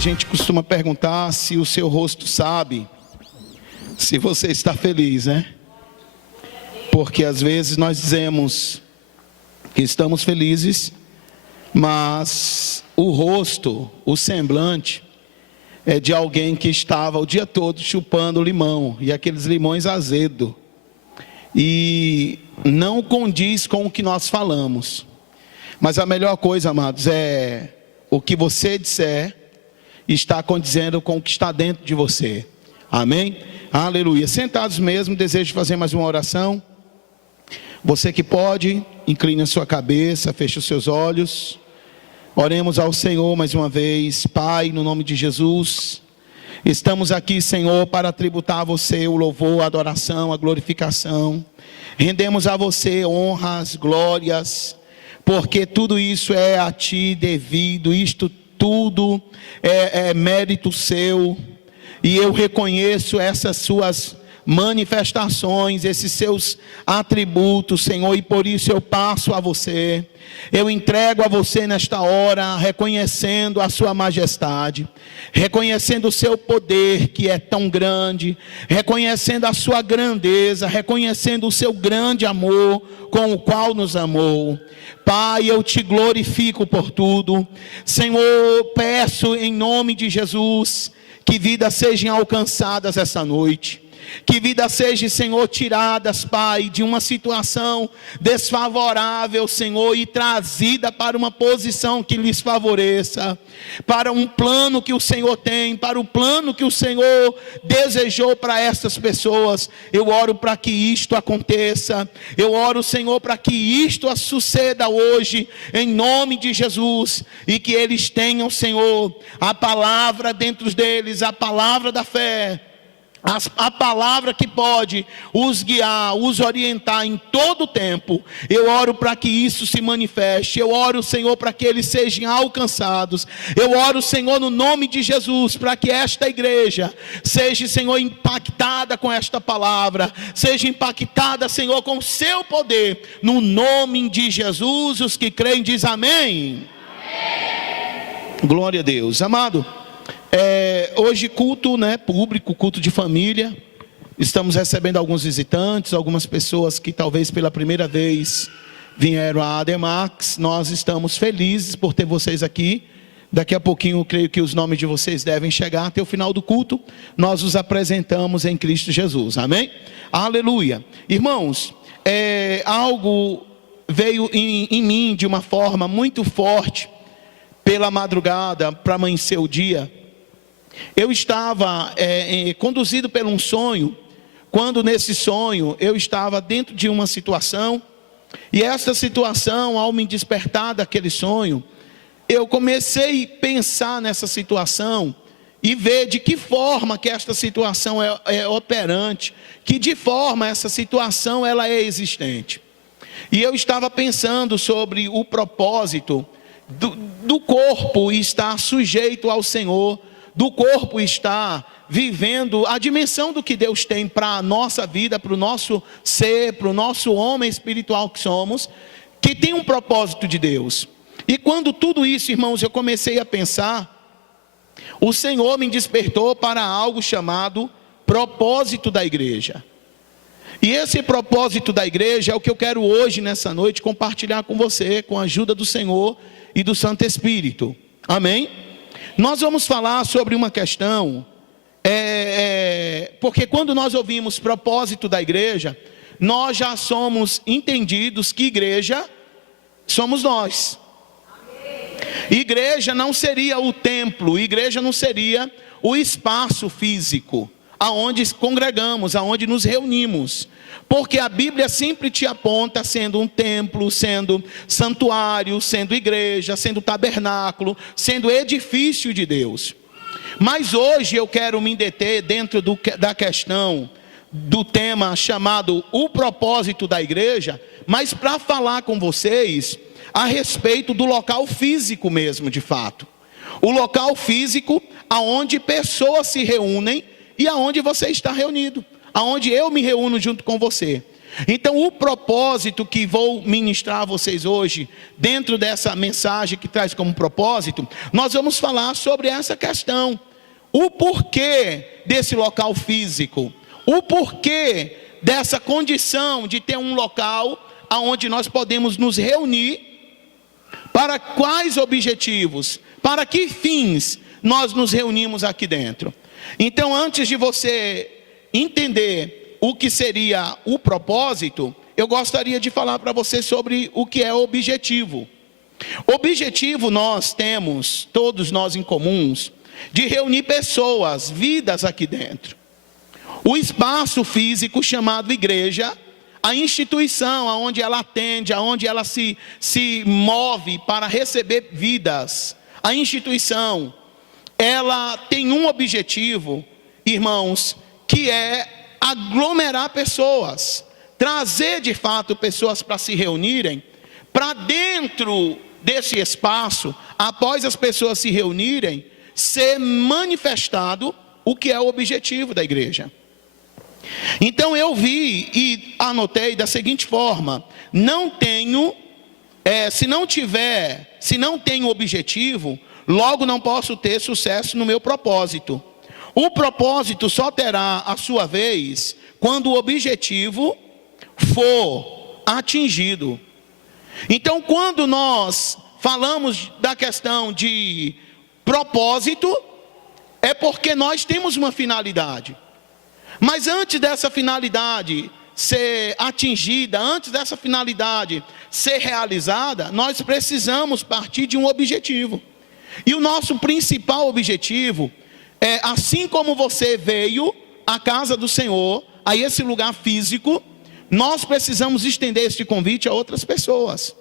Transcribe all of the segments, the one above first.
gente costuma perguntar se o seu rosto sabe se você está feliz, né? Porque às vezes nós dizemos que estamos felizes, mas o rosto, o semblante, é de alguém que estava o dia todo chupando limão, e aqueles limões azedos, e não condiz com o que nós falamos. Mas a melhor coisa, amados, é o que você disser está condizendo com o que está dentro de você. Amém? Aleluia. Sentados mesmo, desejo fazer mais uma oração. Você que pode, incline a sua cabeça, feche os seus olhos. Oremos ao Senhor mais uma vez. Pai, no nome de Jesus, estamos aqui, Senhor, para tributar a você o louvor, a adoração, a glorificação. Rendemos a você honras, glórias, porque tudo isso é a Ti devido, isto tudo é mérito seu, e eu reconheço essas suas manifestações, esses seus atributos, Senhor, e por isso eu passo a você, eu entrego a você nesta hora, reconhecendo a sua majestade, reconhecendo o seu poder que é tão grande, reconhecendo a sua grandeza, reconhecendo o seu grande amor com o qual nos amou. Pai, eu te glorifico por tudo. Senhor, peço em nome de Jesus que vidas sejam alcançadas essa noite. Que vidas sejam, Senhor, tiradas, Pai, de uma situação desfavorável, Senhor, e trazida para uma posição que lhes favoreça, para um plano que o Senhor tem, para o plano que o Senhor desejou para essas pessoas. Eu oro para que isto aconteça, eu oro, Senhor, para que isto suceda hoje, em nome de Jesus, e que eles tenham, Senhor, a palavra dentro deles, a palavra da fé, a palavra que pode os guiar, os orientar em todo o tempo. Eu oro para que isso se manifeste. Eu oro, Senhor, para que eles sejam alcançados. Eu oro, Senhor, no nome de Jesus, para que esta igreja seja, Senhor, impactada com esta palavra, seja impactada, Senhor, com o seu poder, no nome de Jesus. Os que creem diz amém. Amém. Glória a Deus. Amado, hoje culto, público, culto de família. Estamos recebendo alguns visitantes, algumas pessoas que talvez pela primeira vez vieram à Ademax. Nós estamos felizes por ter vocês aqui. Daqui a pouquinho eu creio que os nomes de vocês devem chegar. Até o final do culto nós os apresentamos em Cristo Jesus, amém? Aleluia. Irmãos, algo veio em mim de uma forma muito forte pela madrugada para amanhecer o dia. Eu estava conduzido por um sonho, quando nesse sonho eu estava dentro de uma situação, e essa situação, ao me despertar daquele sonho, eu comecei a pensar nessa situação, e ver de que forma que esta situação é operante, que de forma essa situação ela é existente. E eu estava pensando sobre o propósito do corpo estar sujeito ao Senhor, do corpo estar vivendo a dimensão do que Deus tem para a nossa vida, para o nosso ser, para o nosso homem espiritual que somos, que tem um propósito de Deus. E quando tudo isso, irmãos, eu comecei a pensar, o Senhor me despertou para algo chamado propósito da igreja. E esse propósito da igreja é o que eu quero hoje, nessa noite, compartilhar com você, com a ajuda do Senhor e do Santo Espírito. Amém? Nós vamos falar sobre uma questão, porque quando nós ouvimos propósito da igreja, nós já somos entendidos que igreja somos nós. Igreja não seria o templo, igreja não seria o espaço físico, aonde congregamos, aonde nos reunimos. Porque a Bíblia sempre te aponta sendo um templo, sendo santuário, sendo igreja, sendo tabernáculo, sendo edifício de Deus. Mas hoje eu quero me deter dentro da questão do tema chamado o propósito da igreja, mas para falar com vocês a respeito do local físico mesmo, de fato. O local físico aonde pessoas se reúnem e aonde você está reunido, aonde eu me reúno junto com você. Então, o propósito que vou ministrar a vocês hoje, dentro dessa mensagem que traz como propósito, nós vamos falar sobre essa questão. O porquê desse local físico, o porquê dessa condição de ter um local onde nós podemos nos reunir, para quais objetivos, para que fins nós nos reunimos aqui dentro. Então, antes de você entender o que seria o propósito, eu gostaria de falar para você sobre o que é objetivo. Objetivo nós temos, todos nós em comuns, de reunir pessoas, vidas aqui dentro. O espaço físico chamado igreja, a instituição onde ela atende, onde ela se move para receber vidas. A instituição, ela tem um objetivo, irmãos, que é aglomerar pessoas, trazer de fato pessoas para se reunirem, para dentro desse espaço, após as pessoas se reunirem, ser manifestado o que é o objetivo da igreja. Então eu vi e anotei da seguinte forma: se não tenho objetivo, logo não posso ter sucesso no meu propósito. O propósito só terá a sua vez quando o objetivo for atingido. Então, quando nós falamos da questão de propósito, é porque nós temos uma finalidade. Mas antes dessa finalidade ser atingida, antes dessa finalidade ser realizada, nós precisamos partir de um objetivo. E o nosso principal objetivo é, assim como você veio à casa do Senhor, a esse lugar físico, nós precisamos estender este convite a outras pessoas.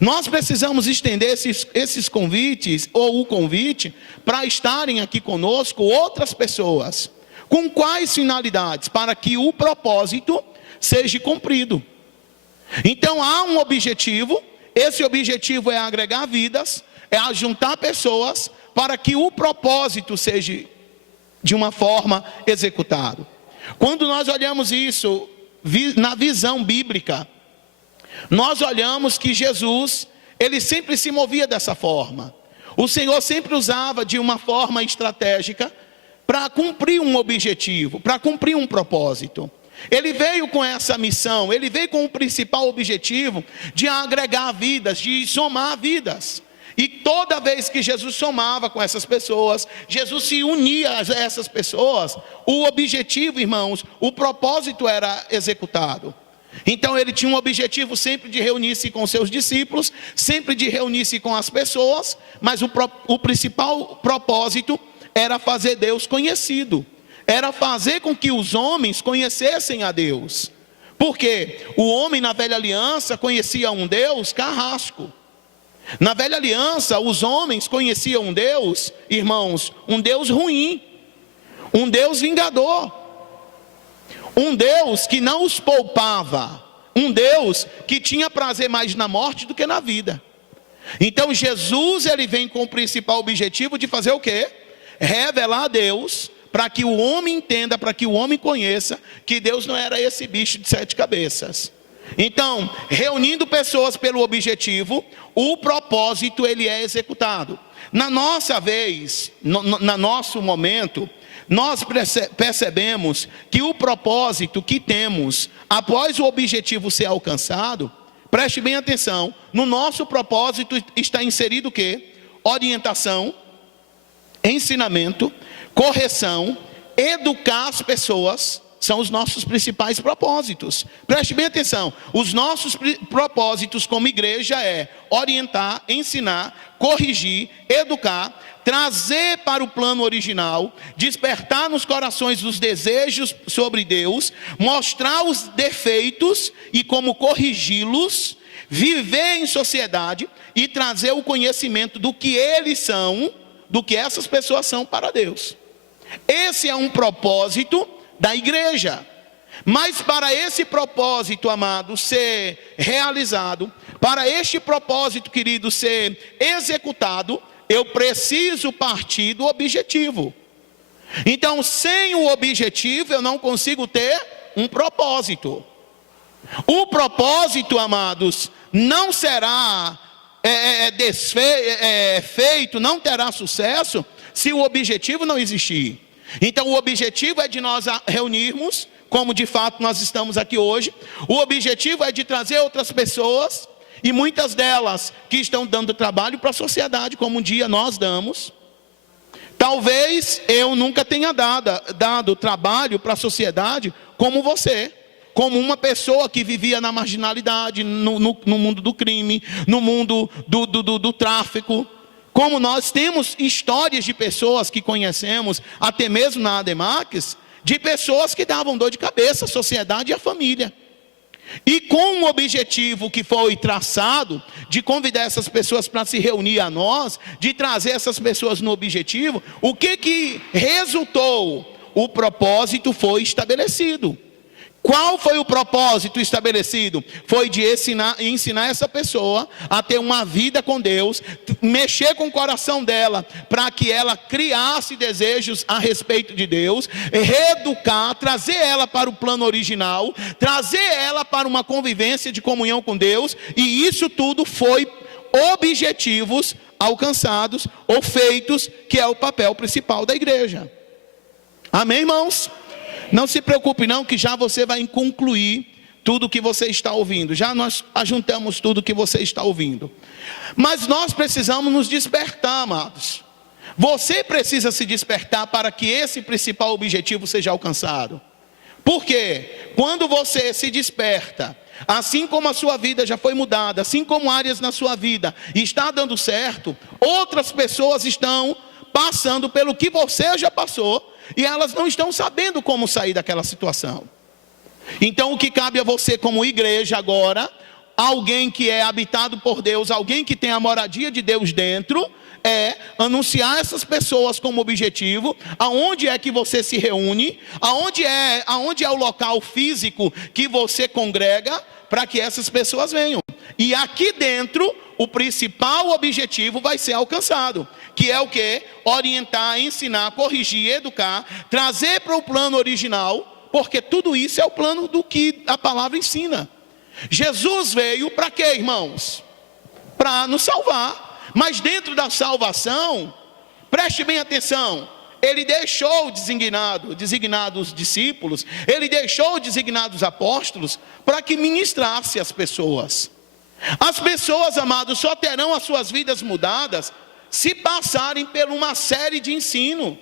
Nós precisamos estender esses convites, ou o convite, para estarem aqui conosco outras pessoas. Com quais finalidades? Para que o propósito seja cumprido. Então há um objetivo, esse objetivo é agregar vidas, é ajuntar pessoas, para que o propósito seja de uma forma executado. Quando nós olhamos isso na visão bíblica, nós olhamos que Jesus, ele sempre se movia dessa forma. O Senhor sempre usava de uma forma estratégica para cumprir um objetivo, para cumprir um propósito. Ele veio com essa missão, ele veio com o principal objetivo de agregar vidas, de somar vidas. E toda vez que Jesus somava com essas pessoas, Jesus se unia a essas pessoas, o objetivo, irmãos, o propósito era executado. Então ele tinha um objetivo sempre de reunir-se com seus discípulos, sempre de reunir-se com as pessoas, mas o principal propósito era fazer Deus conhecido, era fazer com que os homens conhecessem a Deus. Porque o homem na velha aliança conhecia um Deus carrasco. Na velha aliança, os homens conheciam um Deus, irmãos, um Deus ruim, um Deus vingador, um Deus que não os poupava, um Deus que tinha prazer mais na morte do que na vida. Então Jesus, ele vem com o principal objetivo de fazer o quê? Revelar a Deus, para que o homem entenda, para que o homem conheça que Deus não era esse bicho de 7 cabeças. Então, reunindo pessoas pelo objetivo, o propósito ele é executado. Na nossa vez, no nosso momento, nós percebemos que o propósito que temos após o objetivo ser alcançado, preste bem atenção, no nosso propósito está inserido o quê? Orientação, ensinamento, correção, educar as pessoas. São os nossos principais propósitos. Preste bem atenção. Os nossos propósitos como igreja é orientar, ensinar, corrigir, educar, trazer para o plano original, despertar nos corações os desejos sobre Deus, mostrar os defeitos e como corrigi-los, viver em sociedade e trazer o conhecimento do que eles são, do que essas pessoas são para Deus. Esse é um propósito da igreja. Mas para esse propósito, amado, ser realizado, para este propósito, querido, ser executado, eu preciso partir do objetivo. Então, sem o objetivo, eu não consigo ter um propósito. O propósito, amados, não será feito, não terá sucesso se o objetivo não existir. Então o objetivo é de nós reunirmos, como de fato nós estamos aqui hoje. O objetivo é de trazer outras pessoas, e muitas delas que estão dando trabalho para a sociedade, como um dia nós damos. Talvez eu nunca tenha dado trabalho para a sociedade como você, como uma pessoa que vivia na marginalidade, no mundo do crime, no mundo do tráfico. Como nós temos histórias de pessoas que conhecemos, até mesmo na ADEMACS, de pessoas que davam dor de cabeça à sociedade e à família. E com o objetivo que foi traçado, de convidar essas pessoas para se reunir a nós, de trazer essas pessoas no objetivo, o que resultou? O propósito foi estabelecido. Qual foi o propósito estabelecido? Foi de ensinar essa pessoa a ter uma vida com Deus, mexer com o coração dela, para que ela criasse desejos a respeito de Deus, reeducar, trazer ela para o plano original, trazer ela para uma convivência de comunhão com Deus, e isso tudo foi objetivos alcançados ou feitos, que é o papel principal da igreja. Amém, irmãos? Não se preocupe não, que já você vai concluir tudo que você está ouvindo. Já nós ajuntamos tudo que você está ouvindo. Mas nós precisamos nos despertar, amados. Você precisa se despertar para que esse principal objetivo seja alcançado. Por quê? Quando você se desperta, assim como a sua vida já foi mudada, assim como áreas na sua vida está dando certo, outras pessoas estão passando pelo que você já passou, e elas não estão sabendo como sair daquela situação. Então o que cabe a você como igreja agora, alguém que é habitado por Deus, alguém que tem a moradia de Deus dentro, é anunciar essas pessoas como objetivo, aonde é que você se reúne, aonde é o local físico que você congrega, para que essas pessoas venham. E aqui dentro, o principal objetivo vai ser alcançado, que é o quê? Orientar, ensinar, corrigir, educar, trazer para o plano original, porque tudo isso é o plano do que a palavra ensina. Jesus veio para quê, irmãos? Para nos salvar. Mas dentro da salvação, preste bem atenção, ele deixou designados discípulos, ele deixou designados apóstolos, para que ministrasse as pessoas. As pessoas, amados, só terão as suas vidas mudadas se passarem por uma série de ensino.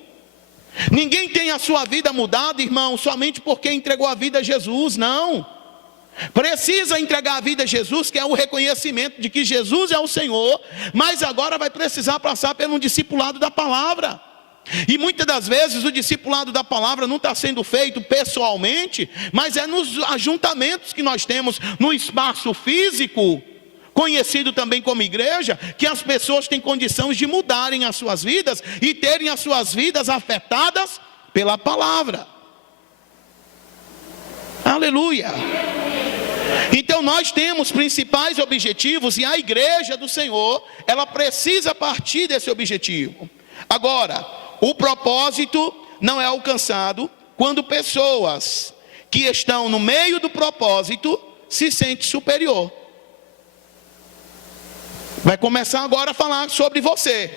Ninguém tem a sua vida mudada, irmão, somente porque entregou a vida a Jesus, não. Precisa entregar a vida a Jesus, que é o reconhecimento de que Jesus é o Senhor, mas agora vai precisar passar por um discipulado da palavra. E muitas das vezes o discipulado da palavra não está sendo feito pessoalmente, mas é nos ajuntamentos que nós temos no espaço físico, conhecido também como igreja, que as pessoas têm condições de mudarem as suas vidas e terem as suas vidas afetadas pela palavra. Aleluia! Então nós temos principais objetivos, e a igreja do Senhor, ela precisa partir desse objetivo. Agora, o propósito não é alcançado quando pessoas que estão no meio do propósito se sentem superior. Vai começar agora a falar sobre você.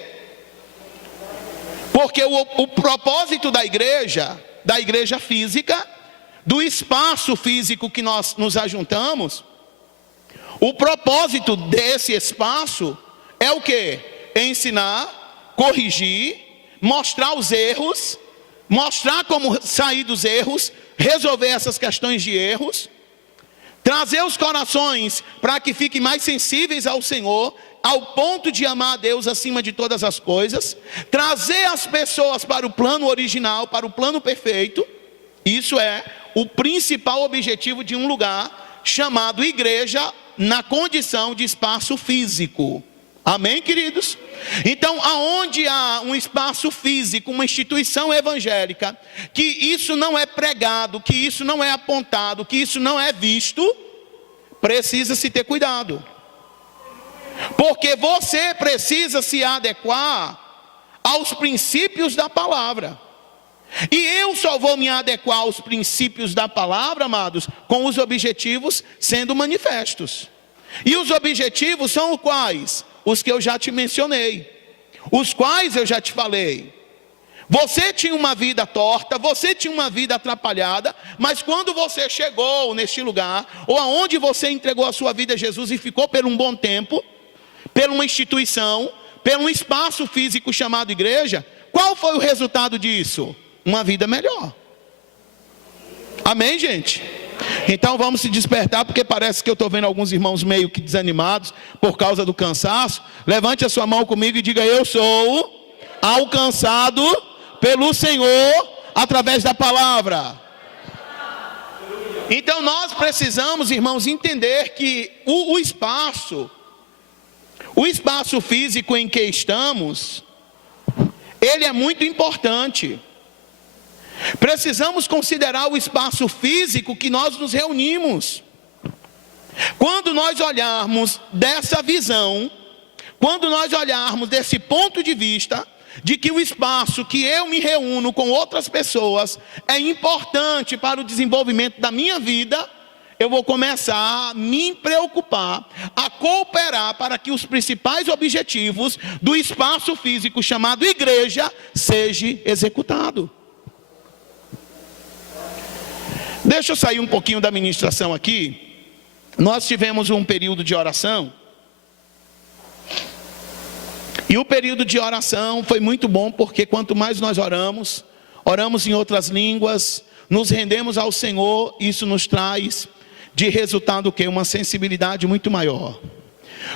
Porque o propósito da igreja física, do espaço físico que nós nos ajuntamos, o propósito desse espaço é o quê? Ensinar, corrigir, mostrar os erros, mostrar como sair dos erros, resolver essas questões de erros, trazer os corações para que fiquem mais sensíveis ao Senhor, ao ponto de amar a Deus acima de todas as coisas, trazer as pessoas para o plano original, para o plano perfeito. Isso é o principal objetivo de um lugar chamado igreja, na condição de espaço físico. Amém, queridos? Então, aonde há um espaço físico, uma instituição evangélica, que isso não é pregado, que isso não é apontado, que isso não é visto, precisa se ter cuidado. Porque você precisa se adequar aos princípios da palavra. E eu só vou me adequar aos princípios da palavra, amados, com os objetivos sendo manifestos. E os objetivos são os quais? Os que eu já te mencionei, os quais eu já te falei. Você tinha uma vida torta, você tinha uma vida atrapalhada, mas quando você chegou neste lugar, ou aonde você entregou a sua vida a Jesus e ficou por um bom tempo, por uma instituição, por um espaço físico chamado igreja, qual foi o resultado disso? Uma vida melhor. Amém, gente? Então vamos se despertar, porque parece que eu estou vendo alguns irmãos meio que desanimados por causa do cansaço. Levante a sua mão comigo e diga: eu sou alcançado pelo Senhor através da palavra. Então nós precisamos, irmãos, entender que o espaço físico em que estamos, ele é muito importante. Precisamos considerar o espaço físico que nós nos reunimos. Quando nós olharmos dessa visão, quando nós olharmos desse ponto de vista, de que o espaço que eu me reúno com outras pessoas é importante para o desenvolvimento da minha vida, eu vou começar a me preocupar, a cooperar para que os principais objetivos do espaço físico chamado igreja seja executado. Deixa eu sair um pouquinho da ministração aqui. Nós tivemos um período de oração. E o período de oração foi muito bom, porque quanto mais nós oramos em outras línguas, nos rendemos ao Senhor, isso nos traz de resultado o quê? Uma sensibilidade muito maior.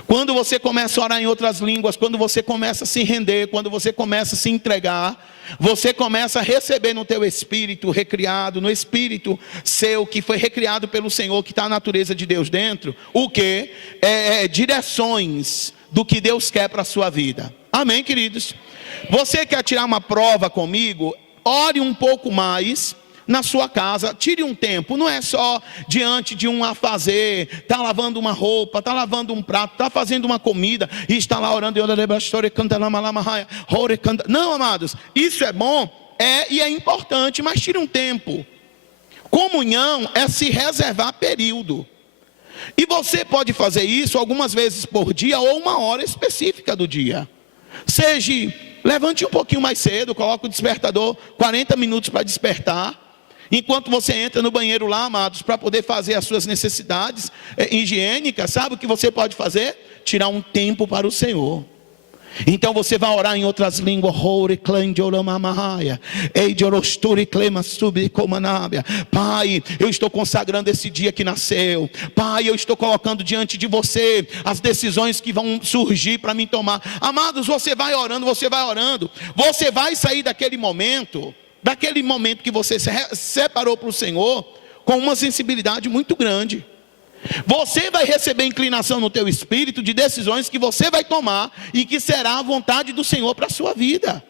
Quando você começa a orar em outras línguas, quando você começa a se render, quando você começa a se entregar, você começa a receber no teu espírito recriado, no espírito seu que foi recriado pelo Senhor, que está a natureza de Deus dentro, o que? Direções do que Deus quer para a sua vida. Amém, queridos? Você quer tirar uma prova comigo? Ore um pouco mais na sua casa, tire um tempo, não é só diante de um afazer, está lavando uma roupa, está lavando um prato, está fazendo uma comida, e está lá orando, não, amados, isso é bom, e é importante, mas tire um tempo. Comunhão é se reservar período, e você pode fazer isso algumas vezes por dia, ou uma hora específica do dia. Levante um pouquinho mais cedo, coloque o despertador, 40 minutos para despertar, enquanto você entra no banheiro lá, amados, para poder fazer as suas necessidades higiênicas, sabe o que você pode fazer? Tirar um tempo para o Senhor. Então você vai orar em outras línguas. Pai, eu estou consagrando esse dia que nasceu. Pai, eu estou colocando diante de você as decisões que vão surgir para mim tomar. Amados, você vai orando. Você vai sair daquele momento que você se separou para o Senhor, com uma sensibilidade muito grande. Você vai receber inclinação no teu espírito de decisões que você vai tomar e que será a vontade do Senhor para a sua vida.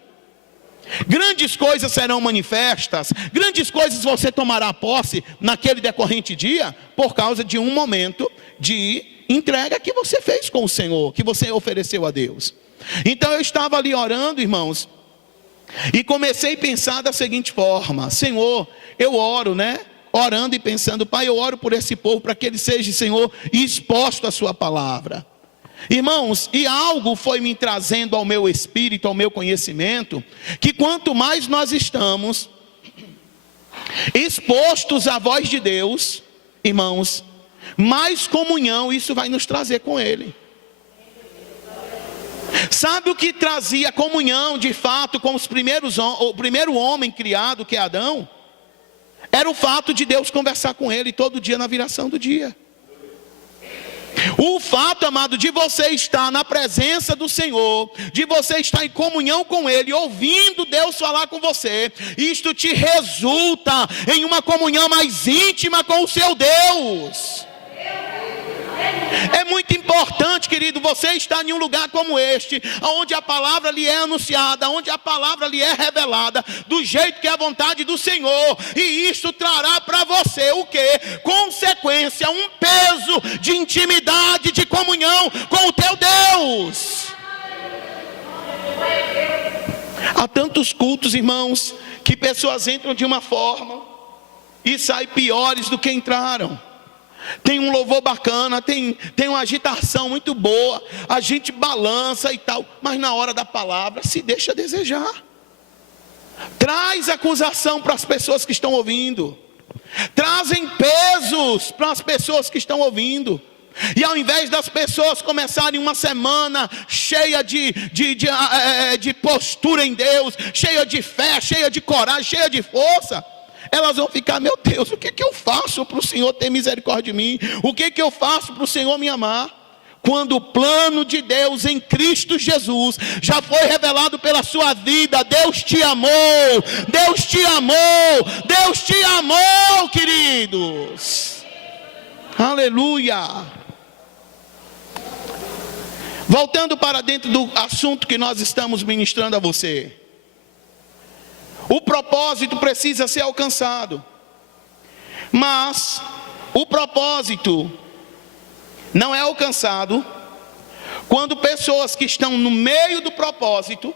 Grandes coisas serão manifestas, grandes coisas você tomará posse naquele decorrente dia, por causa de um momento de entrega que você fez com o Senhor, que você ofereceu a Deus. Então eu estava ali orando, irmãos, e comecei a pensar da seguinte forma: Senhor, eu oro, orando e pensando, Pai, eu oro por esse povo, para que ele seja, Senhor, exposto à sua palavra. Irmãos, e algo foi me trazendo ao meu espírito, ao meu conhecimento, que quanto mais nós estamos expostos à voz de Deus, irmãos, mais comunhão isso vai nos trazer com Ele. Sabe o que trazia comunhão de fato com o primeiro homem criado, que é Adão? Era o fato de Deus conversar com ele todo dia na viração do dia. O fato, amado, de você estar na presença do Senhor, de você estar em comunhão com Ele, ouvindo Deus falar com você, isto te resulta em uma comunhão mais íntima com o seu Deus. É muito importante, querido, você estar em um lugar como este, onde a palavra lhe é anunciada, onde a palavra lhe é revelada, do jeito que é a vontade do Senhor, e isso trará para você o quê? Consequência, um peso de intimidade, de comunhão com o teu Deus. Há tantos cultos, irmãos, que pessoas entram de uma forma e saem piores do que entraram. Tem um louvor bacana, tem uma agitação muito boa, a gente balança e tal, mas na hora da palavra se deixa a desejar. Traz acusação para as pessoas que estão ouvindo, trazem pesos para as pessoas que estão ouvindo. E ao invés das pessoas começarem uma semana cheia de postura em Deus, cheia de fé, cheia de coragem, cheia de força, elas vão ficar: meu Deus, o que eu faço para o Senhor ter misericórdia de mim? O que eu faço para o Senhor me amar? Quando o plano de Deus em Cristo Jesus já foi revelado pela sua vida. Deus te amou, Deus te amou, Deus te amou, queridos. Aleluia. Voltando para dentro do assunto que nós estamos ministrando a você. O propósito precisa ser alcançado. Mas o propósito não é alcançado quando pessoas que estão no meio do propósito,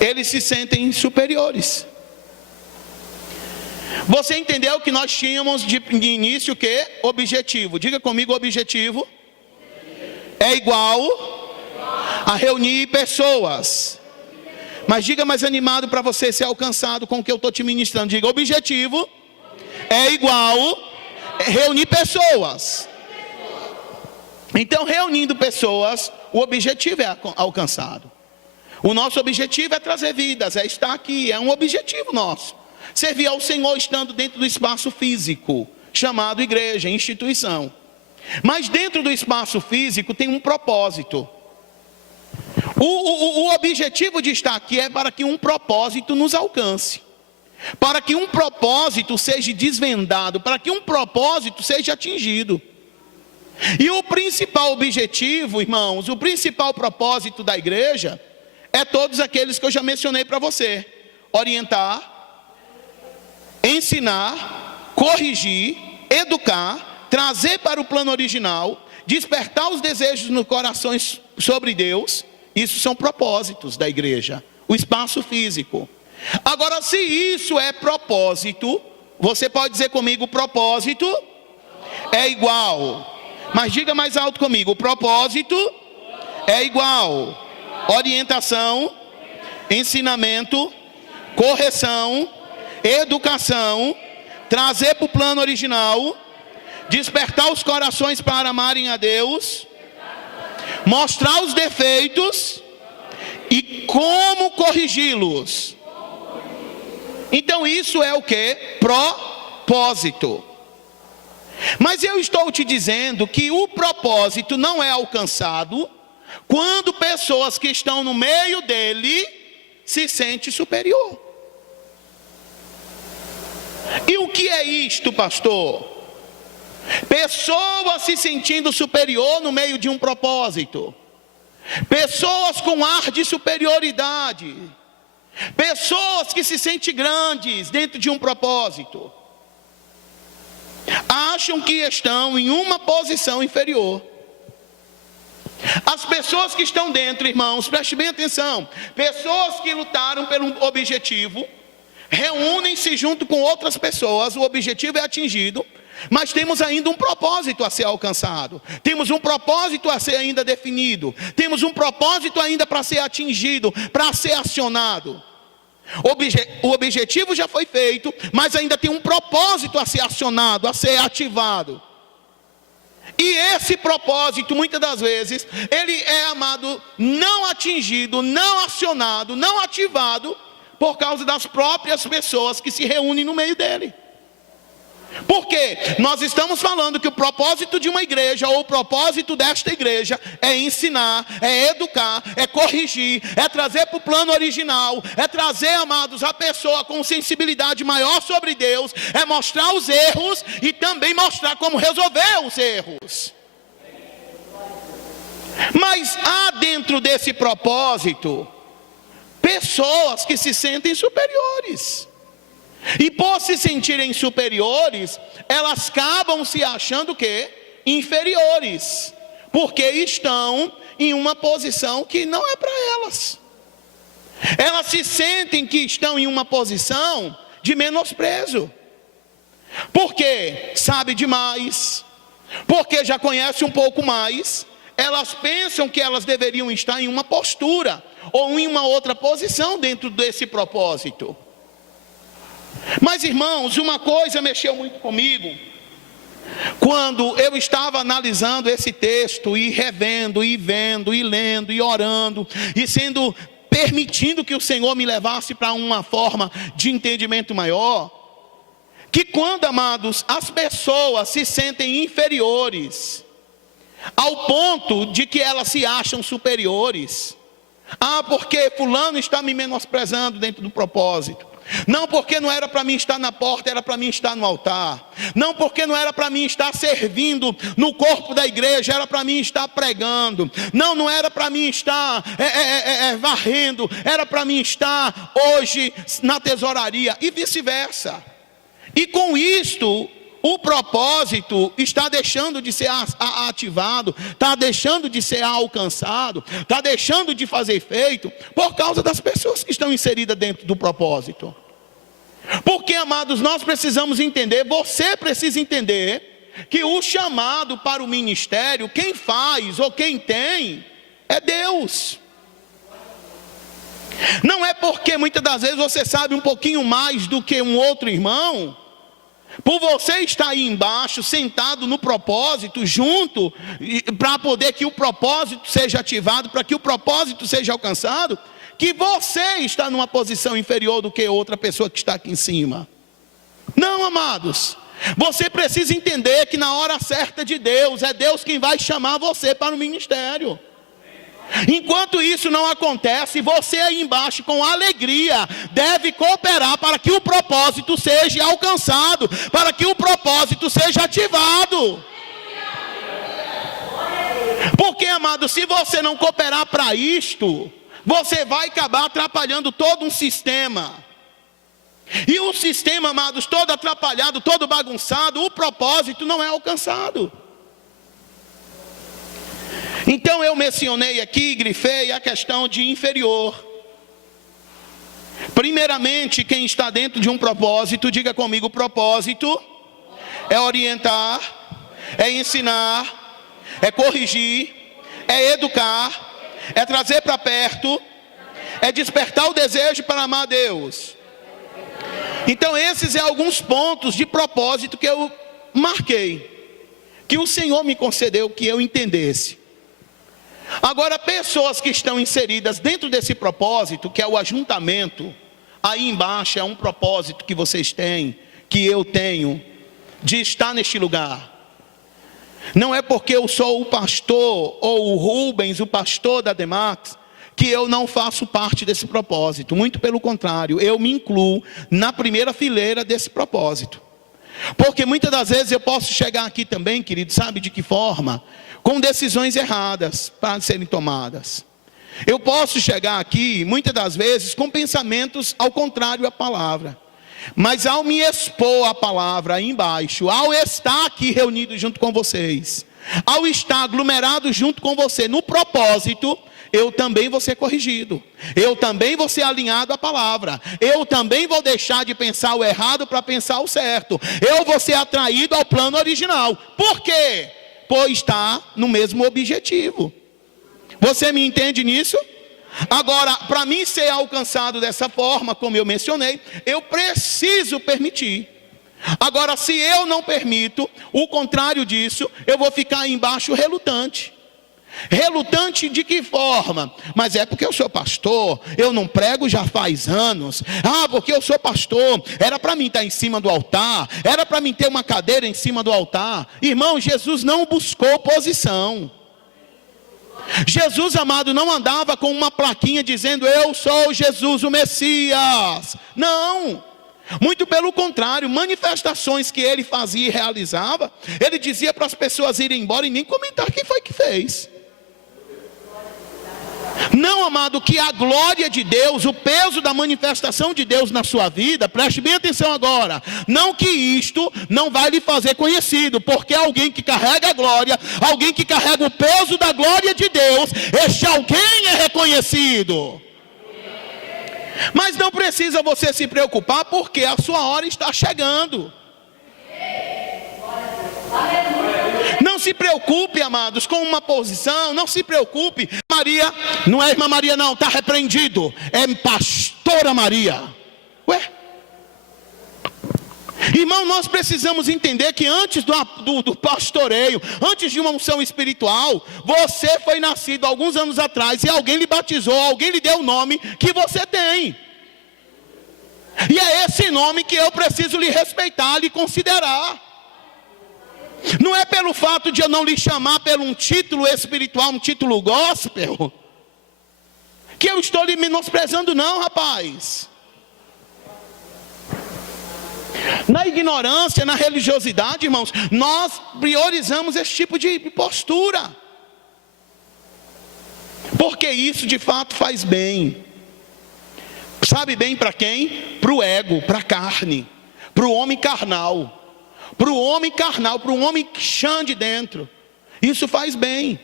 eles se sentem superiores. Você entendeu que nós tínhamos de início o quê? Objetivo. Diga comigo: objetivo é igual a reunir pessoas. Mas diga mais animado para você ser alcançado com o que eu estou te ministrando. Diga: objetivo é igual a reunir pessoas. Então, reunindo pessoas, o objetivo é alcançado. O nosso objetivo é trazer vidas, é estar aqui, é um objetivo nosso. Servir ao Senhor estando dentro do espaço físico, chamado igreja, instituição. Mas dentro do espaço físico tem um propósito. O objetivo de estar aqui é para que um propósito nos alcance, para que um propósito seja desvendado, para que um propósito seja atingido. E o principal objetivo, irmãos, o principal propósito da igreja é todos aqueles que eu já mencionei para você: orientar, ensinar, corrigir, educar, trazer para o plano original, despertar os desejos nos corações sobre Deus. Isso são propósitos da igreja, o espaço físico. Agora, se isso é propósito, você pode dizer comigo: propósito é igual. Mas diga mais alto comigo: propósito é igual orientação, ensinamento, correção, educação, trazer para o plano original, despertar os corações para amarem a Deus, mostrar os defeitos e como corrigi-los. Então isso é o que? Propósito. Mas eu estou te dizendo que o propósito não é alcançado quando pessoas que estão no meio dele se sentem superior. E o que é isto, pastor? Pessoas se sentindo superior no meio de um propósito. Pessoas com ar de superioridade. Pessoas que se sentem grandes dentro de um propósito. Acham que estão em uma posição inferior. As pessoas que estão dentro, irmãos, preste bem atenção. Pessoas que lutaram por um objetivo, reúnem-se junto com outras pessoas, o objetivo é atingido, mas temos ainda um propósito a ser alcançado. Temos um propósito a ser ainda definido. Temos um propósito ainda para ser atingido, para ser acionado. O objetivo já foi feito, mas ainda tem um propósito a ser acionado, a ser ativado. E esse propósito, muitas das vezes, ele é, amado, não atingido, não acionado, não ativado, por causa das próprias pessoas que se reúnem no meio dele. Porque nós estamos falando que o propósito de uma igreja, ou o propósito desta igreja, é ensinar, é educar, é corrigir, é trazer para o plano original, é trazer, amados, a pessoa com sensibilidade maior sobre Deus, é mostrar os erros e também mostrar como resolver os erros. Mas há dentro desse propósito pessoas que se sentem superiores. E por se sentirem superiores, elas acabam se achando que inferiores, porque estão em uma posição que não é para elas. Elas se sentem que estão em uma posição de menosprezo. Porque sabe demais, porque já conhece um pouco mais, elas pensam que elas deveriam estar em uma postura ou em uma outra posição dentro desse propósito. Mas, irmãos, uma coisa mexeu muito comigo quando eu estava analisando esse texto e revendo, e vendo, e lendo, e orando, e permitindo que o Senhor me levasse para uma forma de entendimento maior. Que quando, amados, as pessoas se sentem inferiores, ao ponto de que elas se acham superiores. Porque fulano está me menosprezando dentro do propósito. Não, porque não era para mim estar na porta, era para mim estar no altar. Não, porque não era para mim estar servindo no corpo da igreja, era para mim estar pregando. Não, não era para mim estar varrendo, era para mim estar hoje na tesouraria, e vice-versa. E com isto, o propósito está deixando de ser ativado, está deixando de ser alcançado, está deixando de fazer efeito, por causa das pessoas que estão inseridas dentro do propósito. Porque, amados, nós precisamos entender, você precisa entender, que o chamado para o ministério, quem faz ou quem tem, é Deus. Não é porque muitas das vezes você sabe um pouquinho mais do que um outro irmão, por você estar aí embaixo, sentado no propósito, junto, para poder que o propósito seja ativado, para que o propósito seja alcançado, que você está numa posição inferior do que outra pessoa que está aqui em cima. Não, amados, você precisa entender que na hora certa de Deus, é Deus quem vai chamar você para o ministério. Enquanto isso não acontece, você aí embaixo com alegria deve cooperar para que o propósito seja alcançado, para que o propósito seja ativado. Porque, amado, se você não cooperar para isto, você vai acabar atrapalhando todo um sistema. E o sistema, amados, todo atrapalhado, todo bagunçado, o propósito não é alcançado. Então eu mencionei aqui, grifei a questão de inferior. Primeiramente, quem está dentro de um propósito, diga comigo, propósito é orientar, é ensinar, é corrigir, é educar, é trazer para perto, é despertar o desejo para amar a Deus. Então esses são alguns pontos de propósito que eu marquei, que o Senhor me concedeu que eu entendesse. Agora, pessoas que estão inseridas dentro desse propósito, que é o ajuntamento, aí embaixo é um propósito que vocês têm, que eu tenho, de estar neste lugar. Não é porque eu sou o pastor, ou o Rubens, o pastor da Demax, que eu não faço parte desse propósito. Muito pelo contrário, eu me incluo na primeira fileira desse propósito. Porque muitas das vezes eu posso chegar aqui também, querido, sabe de que forma? Com decisões erradas para serem tomadas. Eu posso chegar aqui, muitas das vezes, com pensamentos ao contrário à palavra. Mas ao me expor à palavra aí embaixo, ao estar aqui reunido junto com vocês, ao estar aglomerado junto com você no propósito, eu também vou ser corrigido, eu também vou ser alinhado à palavra, eu também vou deixar de pensar o errado para pensar o certo, eu vou ser atraído ao plano original. Por quê? Por estar no mesmo objetivo. Você me entende nisso? Agora, para mim ser alcançado dessa forma, como eu mencionei, eu preciso permitir. Agora, se eu não permito, o contrário disso, eu vou ficar aí embaixo relutante. Relutante de que forma? Mas é porque eu sou pastor, eu não prego já faz anos. Porque eu sou pastor, era para mim estar em cima do altar, era para mim ter uma cadeira em cima do altar. Irmão, Jesus não buscou posição. Jesus, amado, não andava com uma plaquinha dizendo: eu sou Jesus o Messias. Não, muito pelo contrário, manifestações que ele fazia e realizava, ele dizia para as pessoas irem embora e nem comentar quem foi que fez. Não, amado, que a glória de Deus, o peso da manifestação de Deus na sua vida, preste bem atenção agora, não que isto não vai lhe fazer conhecido, porque alguém que carrega a glória, alguém que carrega o peso da glória de Deus, este alguém é reconhecido. Mas não precisa você se preocupar, porque a sua hora está chegando. Não se preocupe, amados, com uma posição. Não se preocupe. Maria, não é irmã Maria não, está repreendido. É pastora Maria. Ué? Irmão, nós precisamos entender que antes do pastoreio, antes de uma unção espiritual, você foi nascido alguns anos atrás e alguém lhe batizou, alguém lhe deu o nome que você tem. E é esse nome que eu preciso lhe respeitar, lhe considerar. Não é pelo fato de eu não lhe chamar pelo um título espiritual, um título gospel, que eu estou lhe menosprezando, não, rapaz. Na ignorância, na religiosidade, irmãos, nós priorizamos esse tipo de postura, porque isso de fato faz bem. Sabe bem para quem? Para o ego, para a carne, para o homem carnal. Para o homem carnal, para um homem chã de dentro, isso faz bem.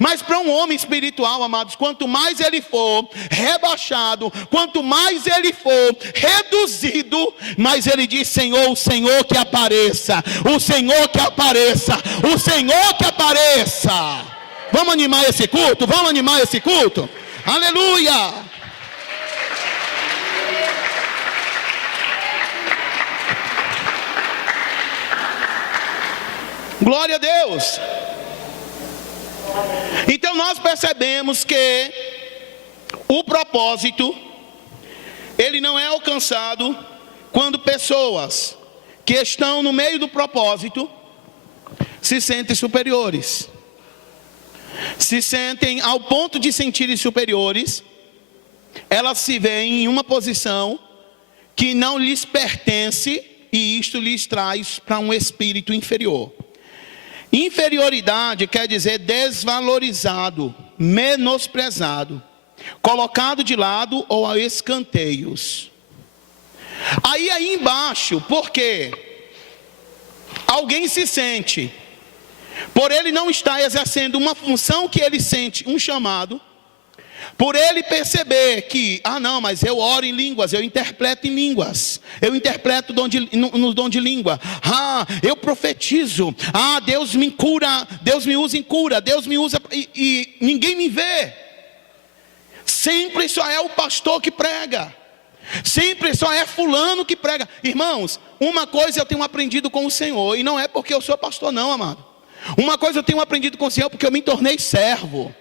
Mas para um homem espiritual, amados, quanto mais ele for rebaixado, quanto mais ele for reduzido, mais ele diz: Senhor, o Senhor que apareça, o Senhor que apareça, o Senhor que apareça. Vamos animar esse culto? Vamos animar esse culto? Aleluia! Glória a Deus. Então nós percebemos que o propósito, ele não é alcançado quando pessoas que estão no meio do propósito se sentem superiores. Se sentem ao ponto de sentirem superiores, elas se veem em uma posição que não lhes pertence, e isto lhes traz para um espírito inferior. Inferioridade quer dizer desvalorizado, menosprezado, colocado de lado ou a escanteios. Aí embaixo, porque alguém se sente, por ele não estar exercendo uma função que ele sente, um chamado, por ele perceber que, não, mas eu oro em línguas, eu interpreto em línguas, eu interpreto no dom de língua, eu profetizo, Deus me cura, Deus me usa em cura, Deus me usa e ninguém me vê. Sempre só é o pastor que prega, sempre só é fulano que prega. Irmãos, uma coisa eu tenho aprendido com o Senhor, e não é porque eu sou pastor não, amado. Uma coisa eu tenho aprendido com o Senhor, porque eu me tornei servo.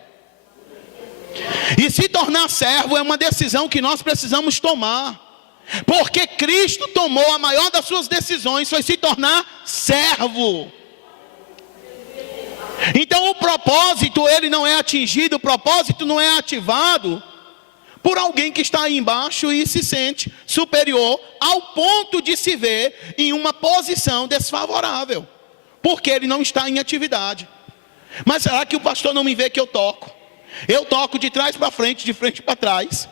E se tornar servo é uma decisão que nós precisamos tomar, porque Cristo tomou a maior das suas decisões, foi se tornar servo. Então o propósito, ele não é atingido, o propósito não é ativado por alguém que está aí embaixo e se sente superior ao ponto de se ver em uma posição desfavorável, porque ele não está em atividade. Mas será que o pastor não me vê que eu toco? Eu toco de trás para frente, de frente para trás.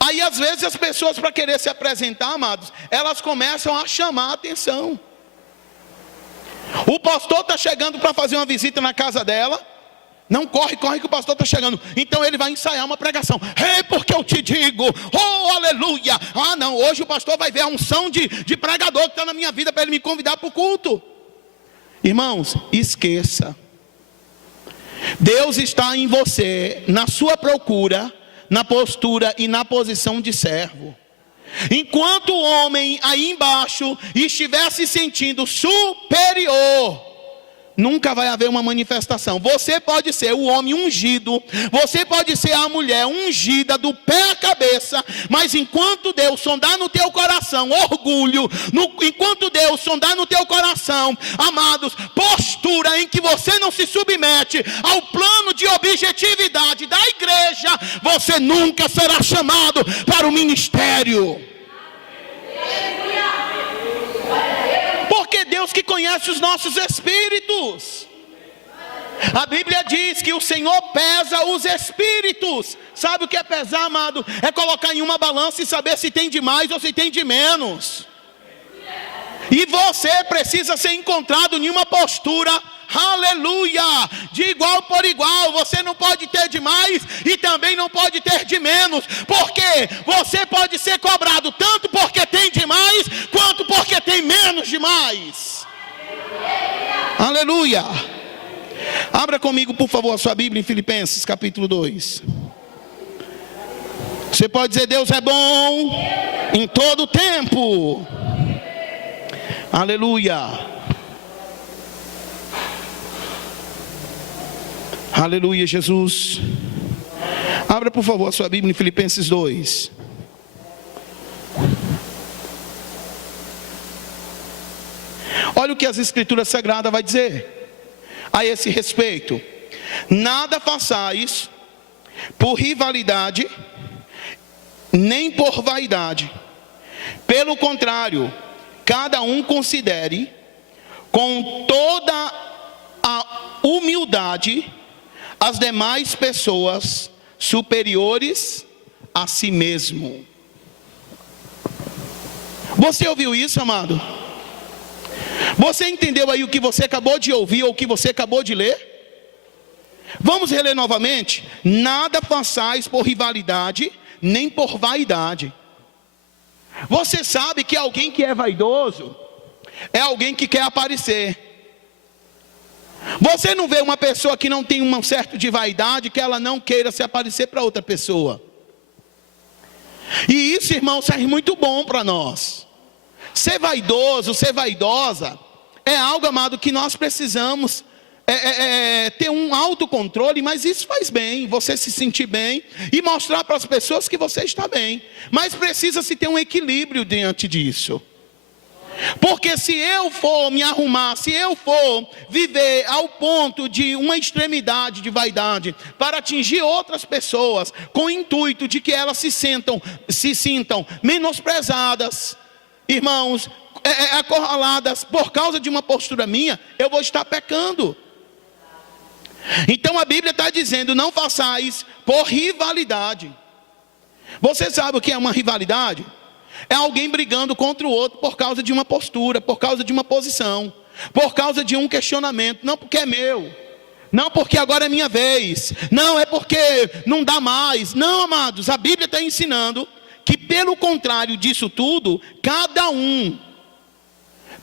Aí às vezes as pessoas, para querer se apresentar, amados, elas começam a chamar a atenção. O pastor está chegando para fazer uma visita na casa dela. Não, corre que o pastor está chegando. Então ele vai ensaiar uma pregação. Porque eu te digo, aleluia. Não, hoje o pastor vai ver a unção de pregador que está na minha vida, para ele me convidar para o culto. Irmãos, esqueça. Deus está em você, na sua procura, na postura e na posição de servo. Enquanto o homem aí embaixo estiver se sentindo superior, nunca vai haver uma manifestação. Você pode ser o homem ungido, você pode ser a mulher ungida do pé à cabeça, mas enquanto Deus sondar no teu coração orgulho, enquanto Deus sondar no teu coração, amados, postura em que você não se submete ao plano de objetividade da igreja, você nunca será chamado para o ministério. Porque Deus que conhece os nossos espíritos. A Bíblia diz que o Senhor pesa os espíritos. Sabe o que é pesar, amado? É colocar em uma balança e saber se tem de mais ou se tem de menos. E você precisa ser encontrado em uma postura, aleluia, de igual por igual. Você não pode ter de mais e também não pode ter de menos, porque você pode ser cobrado tanto porque tem de mais, quanto porque tem menos de mais. Aleluia. Abra comigo, por favor, a sua Bíblia em Filipenses capítulo 2. Você pode dizer: Deus é bom em todo tempo. Aleluia. Aleluia, Jesus. Abra, por favor, a sua Bíblia em Filipenses 2. Olha o que as Escrituras Sagradas vai dizer a esse respeito: nada façais por rivalidade, nem por vaidade. Pelo contrário, cada um considere com toda a humildade as demais pessoas superiores a si mesmo. Você ouviu isso, amado? Você entendeu aí o que você acabou de ouvir ou o que você acabou de ler? Vamos reler novamente. Nada façais por rivalidade, nem por vaidade. Você sabe que alguém que é vaidoso é alguém que quer aparecer. Você não vê uma pessoa que não tem um certo de vaidade, que ela não queira se aparecer para outra pessoa. E isso, irmãos, é muito bom para nós. Ser vaidoso, ser vaidosa, é algo, amado, que nós precisamos ter um autocontrole, mas isso faz bem, você se sentir bem e mostrar para as pessoas que você está bem. Mas precisa-se ter um equilíbrio diante disso. Porque se eu for me arrumar, se eu for viver ao ponto de uma extremidade de vaidade para atingir outras pessoas, com o intuito de que elas se sintam menosprezadas, irmãos, acorraladas por causa de uma postura minha, eu vou estar pecando. Então a Bíblia está dizendo: não façais por rivalidade. Você sabe o que é uma rivalidade? É alguém brigando contra o outro por causa de uma postura, por causa de uma posição, por causa de um questionamento. Não porque é meu, não porque agora é minha vez, não é porque não dá mais. Não, amados, a Bíblia está ensinando que, pelo contrário disso tudo, cada um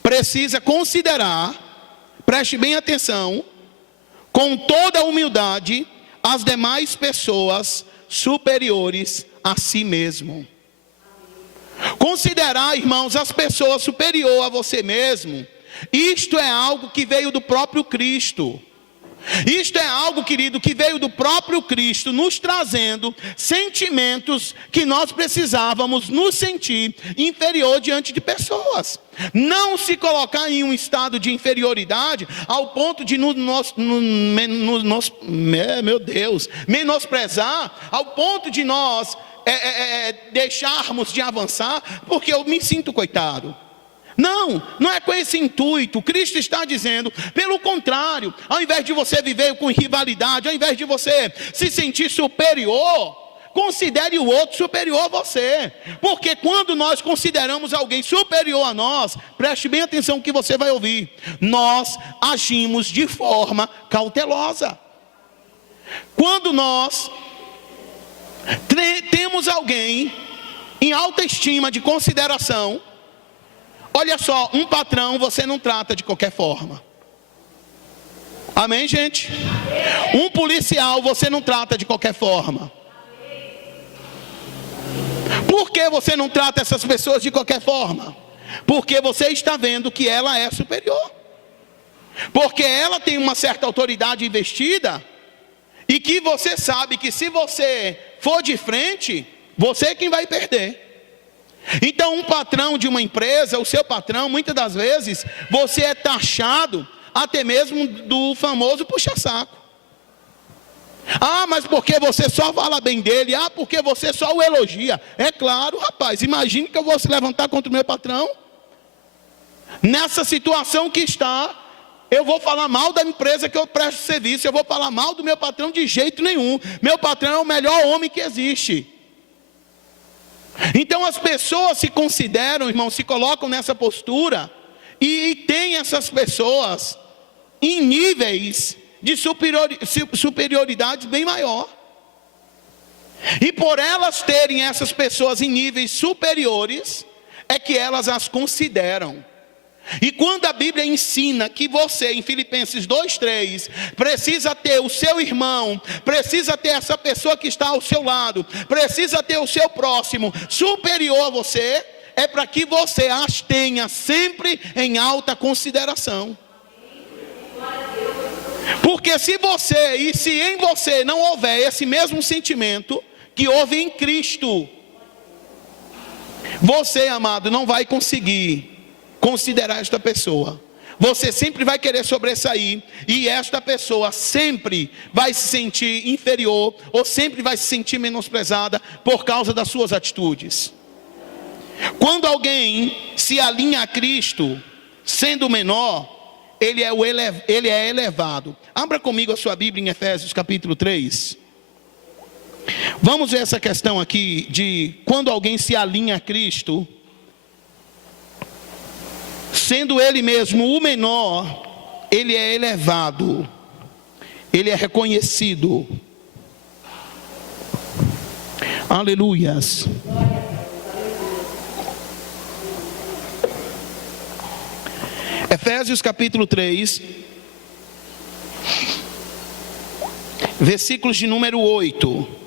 precisa considerar, preste bem atenção, com toda a humildade, as demais pessoas superiores a si mesmo. Considerar, irmãos, as pessoas superior a você mesmo, isto é algo que veio do próprio Cristo. Isto é algo, querido, que veio do próprio Cristo, nos trazendo sentimentos que nós precisávamos nos sentir inferior diante de pessoas. Não se colocar em um estado de inferioridade ao ponto de menosprezar, ao ponto de nós deixarmos de avançar, porque eu me sinto coitado. Não é com esse intuito. Cristo está dizendo, pelo contrário, ao invés de você viver com rivalidade, ao invés de você se sentir superior, considere o outro superior a você. Porque quando nós consideramos alguém superior a nós, preste bem atenção no que você vai ouvir, nós agimos de forma cautelosa. Quando nós temos alguém em alta estima de consideração, olha só, um patrão você não trata de qualquer forma. Amém, gente? Um policial você não trata de qualquer forma. Por que você não trata essas pessoas de qualquer forma? Porque você está vendo que ela é superior. Porque ela tem uma certa autoridade investida, e que você sabe que se você for de frente, você é quem vai perder. Então, um patrão de uma empresa, o seu patrão, muitas das vezes, você é taxado até mesmo do famoso puxa-saco. Ah, mas porque você só fala bem dele? Ah, porque você só o elogia? É claro, rapaz, imagine que eu vou se levantar contra o meu patrão. Nessa situação que está, eu vou falar mal da empresa que eu presto serviço, eu vou falar mal do meu patrão de jeito nenhum. Meu patrão é o melhor homem que existe. Então as pessoas se consideram, irmão, se colocam nessa postura e tem essas pessoas em níveis de superioridade bem maior. E por elas terem essas pessoas em níveis superiores, é que elas as consideram. E quando a Bíblia ensina que você, em Filipenses 2:3, precisa ter o seu irmão, precisa ter essa pessoa que está ao seu lado, precisa ter o seu próximo superior a você, é para que você as tenha sempre em alta consideração. Porque se em você não houver esse mesmo sentimento que houve em Cristo, você, amado, não vai conseguir considerar esta pessoa. Você sempre vai querer sobressair, e esta pessoa sempre vai se sentir inferior, ou sempre vai se sentir menosprezada por causa das suas atitudes. Quando alguém se alinha a Cristo, sendo menor, ele é elevado. Abra comigo a sua Bíblia em Efésios capítulo 3. Vamos ver essa questão aqui de quando alguém se alinha a Cristo, sendo ele mesmo o menor, ele é elevado, ele é reconhecido. Aleluias. Efésios capítulo 3, versículos de número 8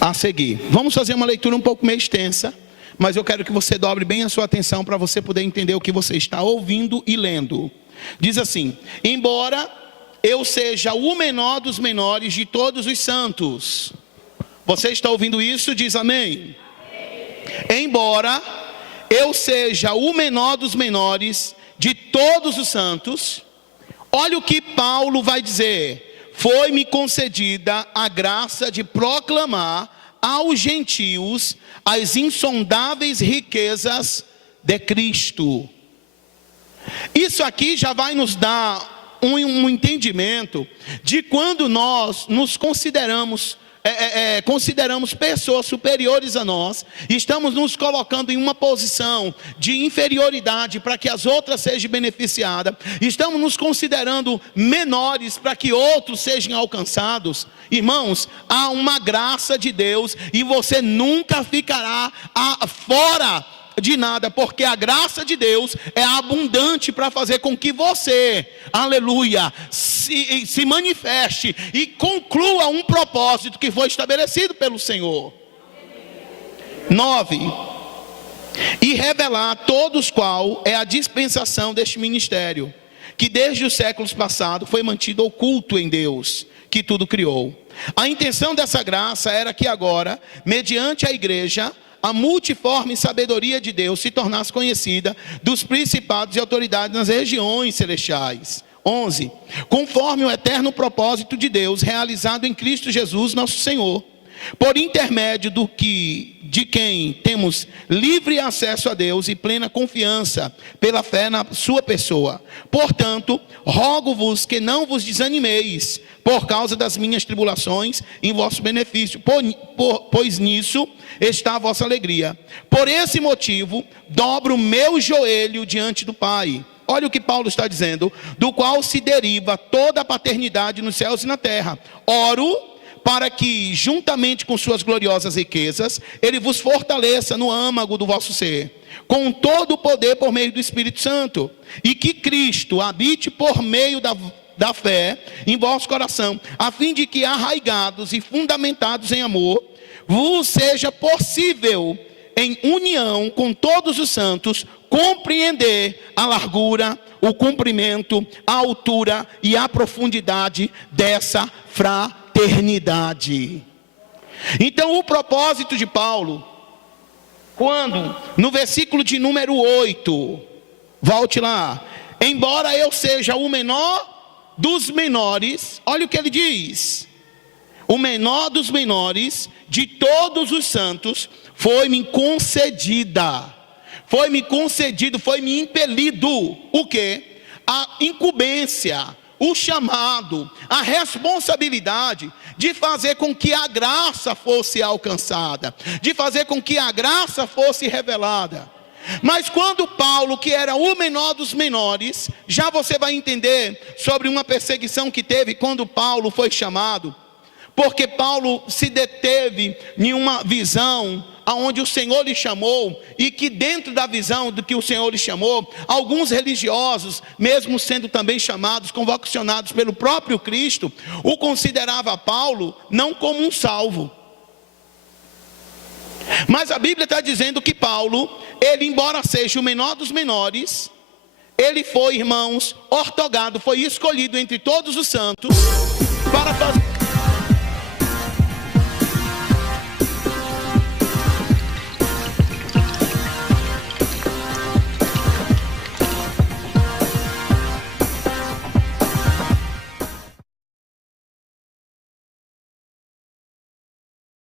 a seguir. Vamos fazer uma leitura um pouco meio extensa, mas eu quero que você dobre bem a sua atenção para você poder entender o que você está ouvindo e lendo. Diz assim: embora eu seja o menor dos menores de todos os santos. Você está ouvindo isso? Diz amém. Embora eu seja o menor dos menores de todos os santos, olha o que Paulo vai dizer: foi-me concedida a graça de proclamar aos gentios as insondáveis riquezas de Cristo. Isso aqui já vai nos dar um entendimento de quando nós nos consideramos pessoas superiores a nós, estamos nos colocando em uma posição de inferioridade para que as outras sejam beneficiadas, estamos nos considerando menores para que outros sejam alcançados. Irmãos, há uma graça de Deus e você nunca ficará fora de nada, porque a graça de Deus é abundante para fazer com que você, aleluia, se manifeste e conclua um propósito que foi estabelecido pelo Senhor. 9. E revelar a todos qual é a dispensação deste ministério, que desde os séculos passados foi mantido oculto em Deus, que tudo criou. A intenção dessa graça era que agora, mediante a igreja, a multiforme sabedoria de Deus se tornasse conhecida dos principados e autoridades nas regiões celestiais. 11. Conforme o eterno propósito de Deus realizado em Cristo Jesus nosso Senhor, por intermédio de quem temos livre acesso a Deus e plena confiança pela fé na sua pessoa. Portanto, rogo-vos que não vos desanimeis por causa das minhas tribulações em vosso benefício, pois nisso está a vossa alegria. Por esse motivo, dobro o meu joelho diante do Pai. Olha o que Paulo está dizendo: do qual se deriva toda a paternidade nos céus e na terra. Oro para que, juntamente com suas gloriosas riquezas, Ele vos fortaleça no âmago do vosso ser, com todo o poder por meio do Espírito Santo, e que Cristo habite por meio da fé em vosso coração, a fim de que, arraigados e fundamentados em amor, vos seja possível, em união com todos os santos, compreender a largura, o comprimento, a altura e a profundidade dessa fraternidade. Então, o propósito de Paulo, quando no versículo de número 8, volte lá: embora eu seja o menor dos menores, olha o que ele diz: o menor dos menores de todos os santos, foi-me concedida, foi-me concedido, foi-me impelido, o quê? A incumbência, o chamado, a responsabilidade de fazer com que a graça fosse alcançada, de fazer com que a graça fosse revelada. Mas quando Paulo, que era o menor dos menores, já você vai entender sobre uma perseguição que teve quando Paulo foi chamado, porque Paulo se deteve em uma visão aonde o Senhor lhe chamou, e que dentro da visão do que o Senhor lhe chamou, alguns religiosos, mesmo sendo também chamados, convocacionados pelo próprio Cristo, o considerava Paulo não como um salvo. Mas a Bíblia está dizendo que Paulo, ele embora seja o menor dos menores, ele foi, irmãos, ortogado, foi escolhido entre todos os santos para fazer